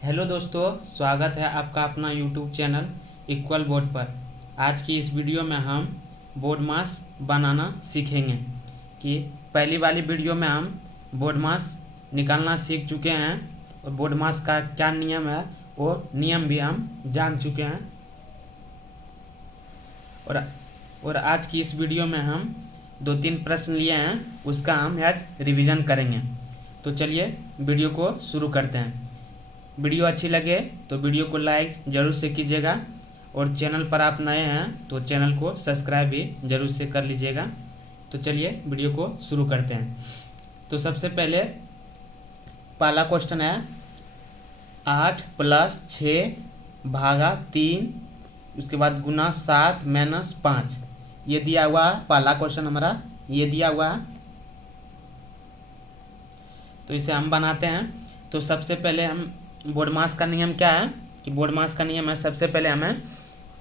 Hello दोस्तों, स्वागत है आपका अपना यूट्यूब चैनल इक्वल बोर्ड पर। आज की इस वीडियो में हम बोर्ड मास बनाना सीखेंगे। कि पहली वाली वीडियो में हम बोर्ड मास निकालना सीख चुके हैं और बोर्ड मास का क्या नियम है वो नियम भी हम जान चुके हैं। और आज की इस वीडियो में हम 2-3 प्रश्न लिए हैं, उसका हम आज रिवीजन करेंगे। तो चलिए वीडियो को शुरू करते हैं। वीडियो अच्छी लगे तो वीडियो को लाइक ज़रूर से कीजिएगा और चैनल पर आप नए हैं तो चैनल को सब्सक्राइब भी ज़रूर से कर लीजिएगा। तो चलिए वीडियो को शुरू करते हैं। तो सबसे पहले पहला क्वेश्चन है 8 + 6 भागा 3, उसके बाद गुना 7 - 5। ये दिया हुआ है, पहला क्वेश्चन हमारा ये दिया हुआ है। तो इसे हम बनाते हैं। तो सबसे पहले हम बोर्ड मास का नियम क्या है कि बोर्ड मास का नियम है, सबसे पहले हमें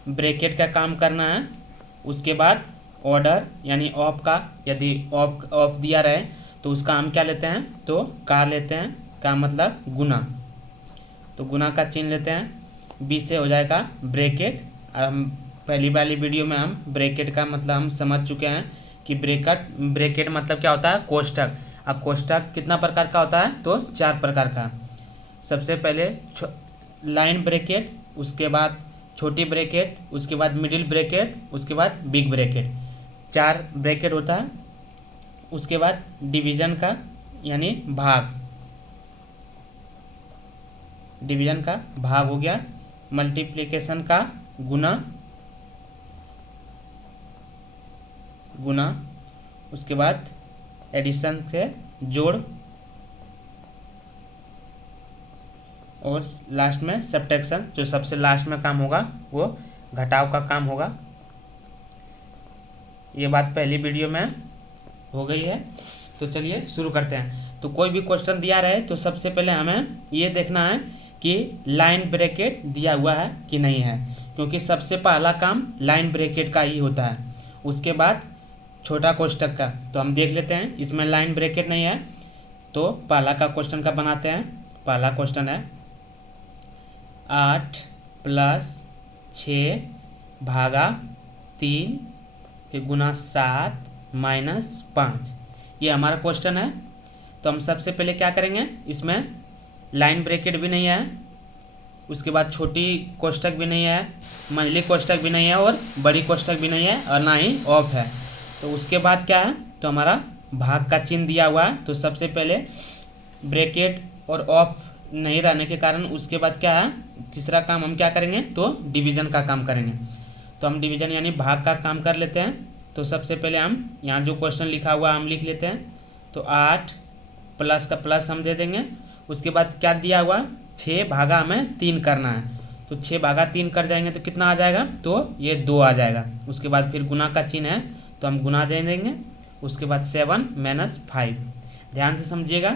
ब्रैकेट का काम करना है, उसके बाद ऑर्डर यानी ऑफ का, यदि ऑफ दिया रहे तो उसका हम क्या लेते हैं तो का लेते हैं, का मतलब गुना। तो गुना का चिन्ह लेते हैं, बी से हो जाएगा ब्रैकेट। हम पहली वाली वीडियो में हम ब्रैकेट का मतलब हम समझ चुके हैं कि ब्रैकेट मतलब क्या होता है, कोष्ठक। अब कोष्ठक कितना प्रकार का होता है तो 4 प्रकार का। सबसे पहले लाइन ब्रैकेट, उसके बाद छोटी ब्रैकेट, उसके बाद मिडिल ब्रैकेट, उसके बाद बिग ब्रैकेट। 4 ब्रैकेट होता है। उसके बाद डिवीजन का यानी भाग, डिवीजन का भाग हो गया। मल्टीप्लिकेशन का गुना, उसके बाद एडिशन से जोड़, और लास्ट में सब्ट्रैक्शन, जो सबसे लास्ट में काम होगा वो घटाव का काम होगा। ये बात पहली वीडियो में हो गई है। तो चलिए शुरू करते हैं। तो कोई भी क्वेश्चन दिया रहे तो सबसे पहले हमें ये देखना है कि लाइन ब्रैकेट दिया हुआ है कि नहीं है, क्योंकि सबसे पहला काम लाइन ब्रैकेट का ही होता है। उसके बाद छोटा कोष्ठक का। तो हम देख लेते हैं, इसमें लाइन ब्रैकेट नहीं है तो पहला का क्वेश्चन का बनाते हैं। पहला क्वेश्चन है 8 + 6 भागा 3 के गुना 7 - 5। ये हमारा क्वेश्चन है। तो हम सबसे पहले क्या करेंगे, इसमें लाइन ब्रैकेट भी नहीं है, उसके बाद छोटी कोष्ठक भी नहीं है, मंझली कोष्ठक भी नहीं है और बड़ी कोष्ठक भी नहीं है और ना ही ऑफ है। तो उसके बाद क्या है तो हमारा भाग का चिन्ह दिया हुआ है। तो सबसे पहले ब्रैकेट और ऑफ नहीं रहने के कारण उसके बाद क्या है, तीसरा काम हम क्या करेंगे तो डिवीजन का काम करेंगे। तो हम डिवीजन यानी भाग का काम कर लेते हैं। तो सबसे पहले हम यहाँ जो क्वेश्चन लिखा हुआ हम लिख लेते हैं। तो 8 प्लस का प्लस हम दे देंगे। उसके बाद क्या दिया हुआ 6 भागा हमें 3 करना है। तो 6 भागा 3 कर जाएंगे तो कितना आ जाएगा तो ये 2 आ जाएगा। उसके बाद फिर गुना का चिन्ह है तो हम गुना दे देंगे। उसके बाद 7 - 5। ध्यान से समझिएगा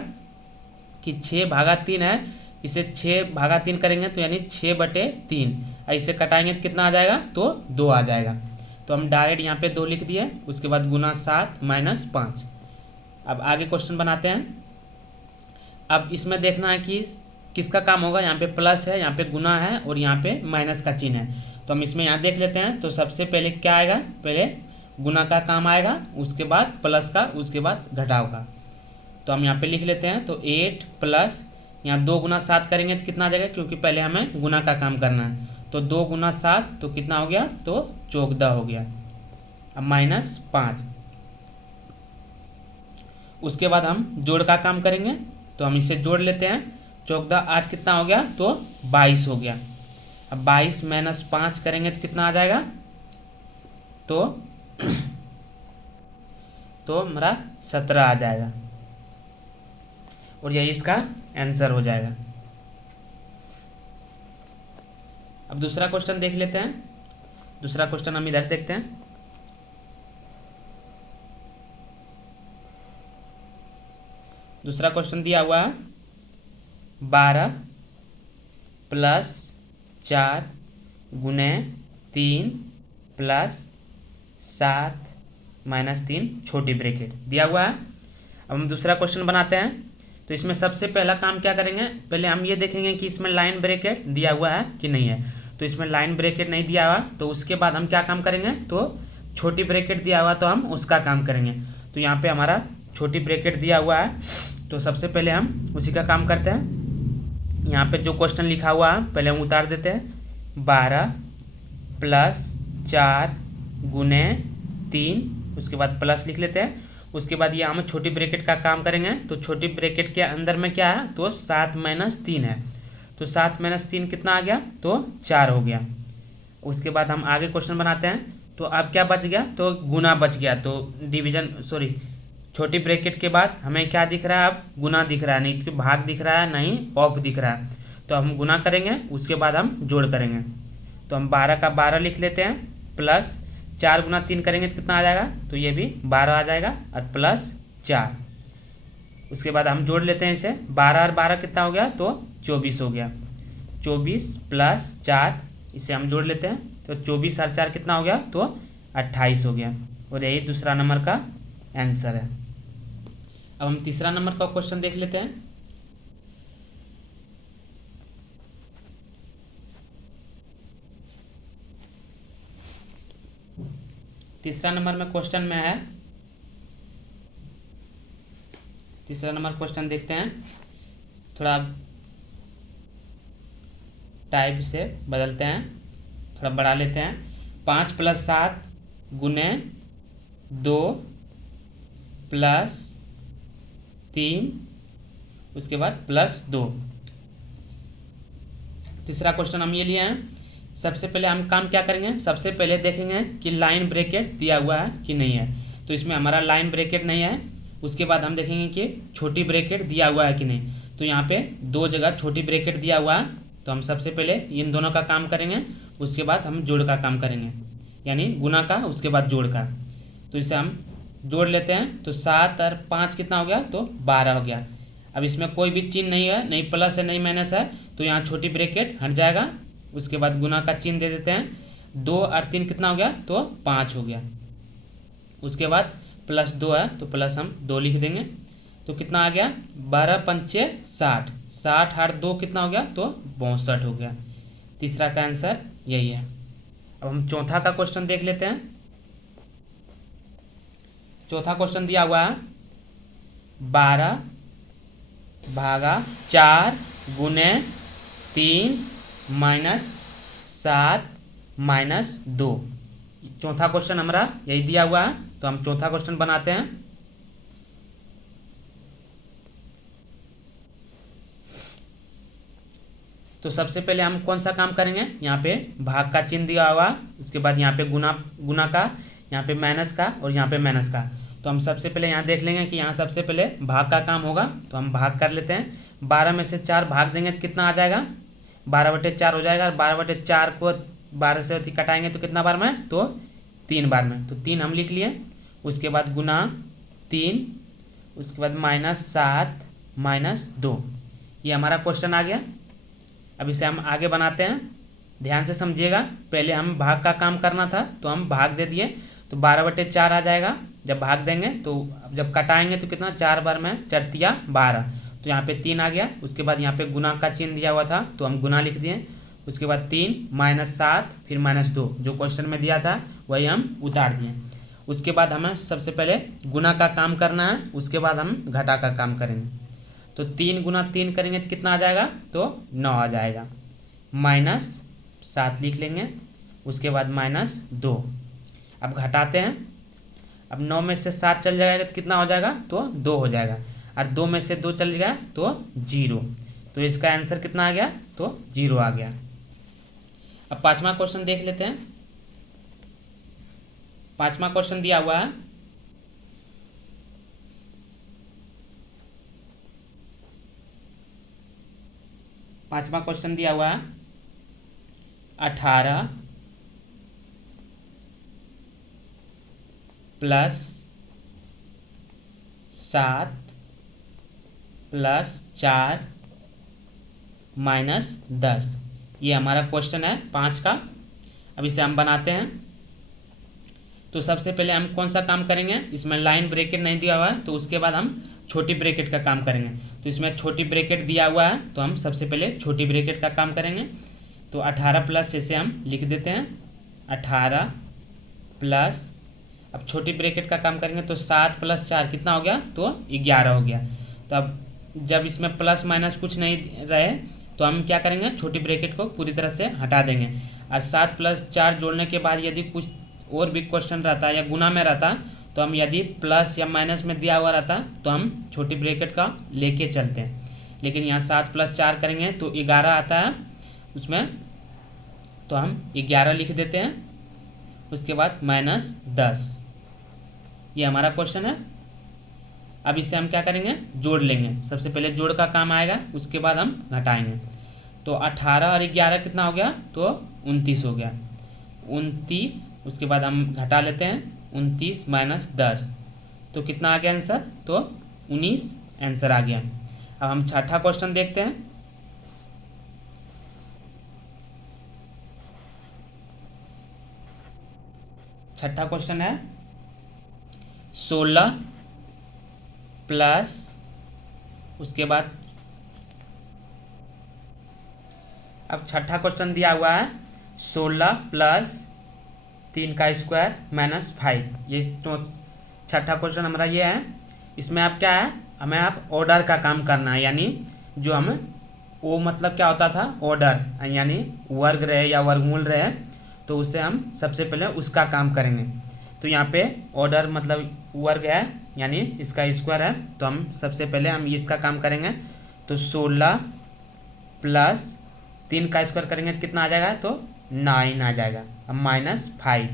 कि 6 भागा 3 है, इसे 6 भागा 3 करेंगे तो यानी 6/3। ऐसे कटाएंगे तो कितना आ जाएगा तो 2 आ जाएगा। तो हम डायरेक्ट यहाँ पे 2 लिख दिए। उसके बाद गुना 7 - 5। अब आगे क्वेश्चन बनाते हैं। अब इसमें देखना है कि किसका काम होगा। यहाँ पे प्लस है, यहाँ पे गुना है और यहाँ पे माइनस का चिन्ह है। तो हम इसमें यहाँ देख लेते हैं। तो सबसे पहले क्या आएगा, पहले गुना का काम आएगा, उसके बाद प्लस का, उसके बाद घटाव का। तो हम यहाँ पे लिख लेते हैं। तो 8 प्लस यहाँ 2 गुना 7 करेंगे तो कितना आ जाएगा, क्योंकि पहले हमें गुना का काम करना है। तो 2 गुना 7 तो कितना हो गया तो 14 हो गया। अब -5। उसके बाद हम जोड़ का काम करेंगे। तो हम इसे जोड़ लेते हैं। 14 8 कितना हो गया तो 22 हो गया। अब 22 - 5 करेंगे तो कितना आ जाएगा तो हमारा 17 आ जाएगा और यही इसका आंसर हो जाएगा। अब दूसरा क्वेश्चन देख लेते हैं। दूसरा क्वेश्चन हम इधर देखते हैं। दूसरा क्वेश्चन दिया हुआ है 12 + 4 गुने 3 + 7 - 3 छोटी ब्रैकेट दिया हुआ है। अब हम दूसरा क्वेश्चन बनाते हैं तो इसमें सबसे पहला काम क्या करेंगे, पहले हम ये देखेंगे कि इसमें लाइन ब्रैकेट दिया हुआ है कि नहीं है। तो इसमें लाइन ब्रैकेट नहीं दिया हुआ, तो उसके बाद हम क्या काम करेंगे, तो छोटी ब्रैकेट दिया हुआ तो हम उसका काम करेंगे। तो यहाँ पे हमारा छोटी ब्रैकेट दिया हुआ है, तो सबसे पहले हम उसी का काम करते हैं। यहाँ पे जो क्वेश्चन लिखा हुआ है पहले हम उतार देते हैं। 12 प्लस 4 गुने 3, उसके बाद प्लस लिख लेते हैं। उसके बाद ये हम छोटी ब्रैकेट का काम करेंगे। तो छोटी ब्रैकेट के अंदर में क्या है, तो 7 माइनस 3 है। तो 7 माइनस 3 कितना आ गया, तो 4 हो गया। उसके बाद हम आगे क्वेश्चन बनाते हैं। तो अब क्या बच गया, तो गुना बच गया। तो डिवीजन सॉरी छोटी ब्रैकेट के बाद हमें क्या दिख रहा है, अब गुना दिख रहा है, नहीं कि भाग दिख रहा है, नहीं ऑफ दिख रहा है। तो हम गुना करेंगे, उसके बाद हम जोड़ करेंगे। तो हम 12 का 12 लिख लेते हैं, प्लस 4 गुना 3 करेंगे तो कितना आ जाएगा, तो ये भी 12 आ जाएगा, और प्लस 4। उसके बाद हम जोड़ लेते हैं इसे, 12 और 12 कितना हो गया, तो 24 हो गया। 24 प्लस 4 इसे हम जोड़ लेते हैं, तो 24 और 4 कितना हो गया, तो 28 हो गया। और यही दूसरा नंबर का आंसर है। अब हम तीसरा नंबर का क्वेश्चन देख लेते हैं। तीसरा नंबर में क्वेश्चन में है, तीसरा नंबर क्वेश्चन देखते हैं, थोड़ा टाइप से बदलते हैं, थोड़ा बढ़ा लेते हैं। 5 प्लस 7 गुने 2 प्लस 3, उसके बाद प्लस 2। तीसरा क्वेश्चन हम ये लिए हैं। सबसे पहले हम काम क्या करेंगे, सबसे पहले देखेंगे कि लाइन ब्रैकेट दिया हुआ है कि नहीं है। तो इसमें हमारा लाइन ब्रैकेट नहीं है। उसके बाद हम देखेंगे कि छोटी ब्रैकेट दिया हुआ है कि नहीं। तो यहाँ पे 2 जगह छोटी ब्रैकेट दिया हुआ है, तो हम सबसे पहले इन दोनों का काम करेंगे, उसके बाद हम जोड़ का काम करेंगे, यानी गुना का, उसके बाद जोड़ का। तो इसे हम जोड़ लेते हैं। तो 7 और 5 कितना हो गया, तो 12 हो गया। अब इसमें कोई भी चिन्ह नहीं है, नहीं प्लस है नहीं माइनस है, तो यहाँ छोटी ब्रैकेट हट जाएगा। उसके बाद गुना का चिन्ह दे देते हैं। 2 और 3 कितना हो गया, तो 5 हो गया। उसके बाद प्लस 2 है, तो प्लस हम 2 लिख देंगे। तो कितना आ गया, 12 पंचे 60, 60 और 2 कितना हो गया, तो 62 हो गया। तीसरा का आंसर यही है। अब हम चौथा का क्वेश्चन देख लेते हैं। चौथा क्वेश्चन दिया हुआ है, 12 भागा 4 गुने 3 माइनस 7 माइनस 2। चौथा क्वेश्चन हमारा यही दिया हुआ है, तो हम चौथा क्वेश्चन बनाते हैं। तो सबसे पहले हम कौन सा काम करेंगे, यहाँ पे भाग का चिन्ह दिया हुआ, उसके बाद यहाँ पे गुना का, यहाँ पे माइनस का, और यहाँ पे माइनस का। तो हम सबसे पहले यहाँ देख लेंगे कि यहाँ सबसे पहले भाग का काम होगा, तो हम भाग कर लेते हैं। 12 में से 4 भाग देंगे तो कितना आ जाएगा, 12/4 हो जाएगा। और 12/4 को 12 से कटाएंगे तो कितना बार में, तो 3 बार में। तो 3 हम लिख लिए। उसके बाद गुना 3, उसके बाद -7 -2। ये हमारा क्वेश्चन आ गया। अब इसे हम आगे बनाते हैं, ध्यान से समझिएगा। पहले हम भाग का काम करना था, तो हम भाग दे दिए, तो 12/4 आ जाएगा। जब भाग देंगे तो जब कटाएंगे तो कितना, 4 बार में 4 तिया 12, तो यहाँ पे 3 आ गया। उसके बाद यहाँ पे गुना का चिन्ह दिया हुआ था, तो हम गुना लिख दिए। उसके बाद 3 -7 फिर -2, जो क्वेश्चन में दिया था वही हम उतार दिए। उसके बाद हमें सबसे पहले गुना का काम करना है, उसके बाद हम घटा का काम करेंगे। तो 3 गुना 3 करेंगे तो कितना आ जाएगा, तो 9 आ जाएगा। -7 लिख लेंगे, उसके बाद -2। अब घटाते हैं। अब 9 में से 7 चल जाएगा तो कितना हो जाएगा, तो 2 हो जाएगा। और 2 में से 2 चल गया तो 0। तो इसका आंसर कितना आ गया, तो 0 आ गया। अब पांचवा क्वेश्चन देख लेते हैं। पांचवा क्वेश्चन दिया हुआ है, पांचवा क्वेश्चन दिया हुआ है 18 प्लस 7 प्लस 4 -10। ये हमारा क्वेश्चन है 5 का। अब इसे हम बनाते हैं। तो सबसे पहले हम कौन सा काम करेंगे, इसमें लाइन ब्रैकेट नहीं दिया हुआ है, तो उसके बाद हम छोटी ब्रैकेट का काम करेंगे। तो इसमें छोटी ब्रैकेट दिया हुआ है, तो हम सबसे पहले छोटी ब्रैकेट का काम करेंगे। तो 18 प्लस ऐसे हम लिख देते हैं 18 प्लस, अब छोटी ब्रैकेट का काम करेंगे तो 7 प्लस 4 कितना हो गया, तो 11 हो गया। तो अब जब इसमें प्लस माइनस कुछ नहीं रहे तो हम क्या करेंगे, छोटी ब्रैकेट को पूरी तरह से हटा देंगे। और 7 प्लस 4 जोड़ने के बाद यदि कुछ और भी क्वेश्चन रहता या गुना में रहता तो हम यदि प्लस या माइनस में दिया हुआ रहता तो हम छोटी ब्रैकेट का लेके चलते हैं। लेकिन यहाँ 7 प्लस 4 करेंगे तो 11 आता है उसमें, तो हम 11 लिख देते हैं। उसके बाद -10, ये हमारा क्वेश्चन है। अब इसे हम क्या करेंगे, जोड़ लेंगे। सबसे पहले जोड़ का काम आएगा, उसके बाद हम घटाएंगे। तो 18 और 11 कितना हो गया, तो 29 हो गया। 29, उसके बाद हम घटा लेते हैं 29 - 10, तो कितना आ गया आंसर, तो 19 आंसर आ गया। अब हम छठा क्वेश्चन देखते हैं। छठा क्वेश्चन है 16 प्लस, उसके बाद अब छठा क्वेश्चन दिया हुआ है 16 प्लस 3 का स्क्वायर -5। ये तो छठा क्वेश्चन हमारा ये है। इसमें आप क्या है, हमें आप ऑर्डर का काम करना है, यानी जो हम वो मतलब क्या होता था, ऑर्डर, यानी वर्ग रहे या वर्गमूल रहे तो उससे हम सबसे पहले उसका काम करेंगे। तो यहाँ पे ऑर्डर मतलब वर्ग है, यानी इसका स्क्वायर है, तो हम सबसे पहले हम इसका काम करेंगे। तो 16 प्लस 3 का स्क्वायर करेंगे तो कितना आ जाएगा, तो 9 आ जाएगा। अब -5,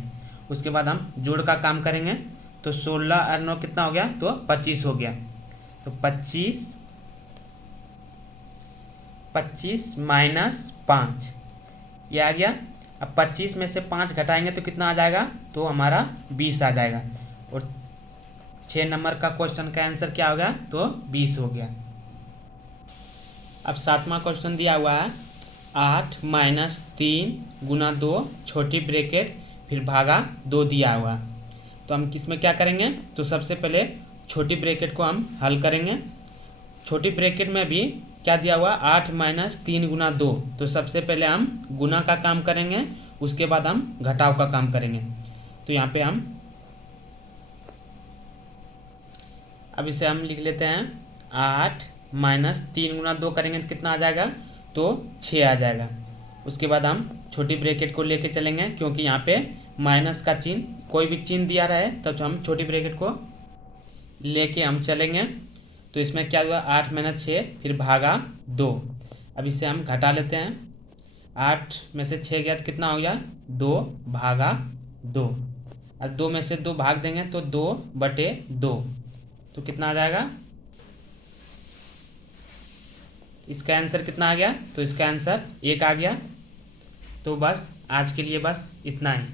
उसके बाद हम जोड़ का काम करेंगे। तो 16 और 9 कितना हो गया, तो 25 हो गया। तो 25 -5 ये आ गया। अब 25 में से 5 घटाएंगे तो कितना आ जाएगा, तो हमारा 20 आ जाएगा। और 6 नंबर का क्वेश्चन का आंसर क्या हो गया, तो 20 हो गया। अब सातवां क्वेश्चन दिया हुआ है 8 - 3 × 2 छोटी ब्रैकेट फिर भागा 2 दिया हुआ। तो हम किस में क्या करेंगे, तो सबसे पहले छोटी ब्रैकेट को हम हल करेंगे। छोटी ब्रैकेट में भी क्या दिया हुआ, 8 - 3 × 2। तो सबसे पहले हम गुना का काम करेंगे, उसके बाद हम घटाव का काम करेंगे। तो यहाँ पे हम अब इसे हम लिख लेते हैं 8 - 3 × 2 करेंगे तो कितना आ जाएगा, तो 6 आ जाएगा। उसके बाद हम छोटी ब्रैकेट को लेके चलेंगे, क्योंकि यहाँ पे माइनस का चिन्ह, कोई भी चिन्ह दिया रहे तब तो हम छोटी ब्रैकेट को लेके हम चलेंगे। तो इसमें क्या हुआ, 8 - 6 फिर भागा 2। अब इसे हम घटा लेते हैं। 8 में से 6 गया तो कितना हो गया, 2 भागा 2। और 2 में से 2 भाग देंगे तो 2/2, तो कितना आ जाएगा, इसका आंसर कितना आ गया, तो इसका आंसर 1 आ गया। तो बस आज के लिए बस इतना ही।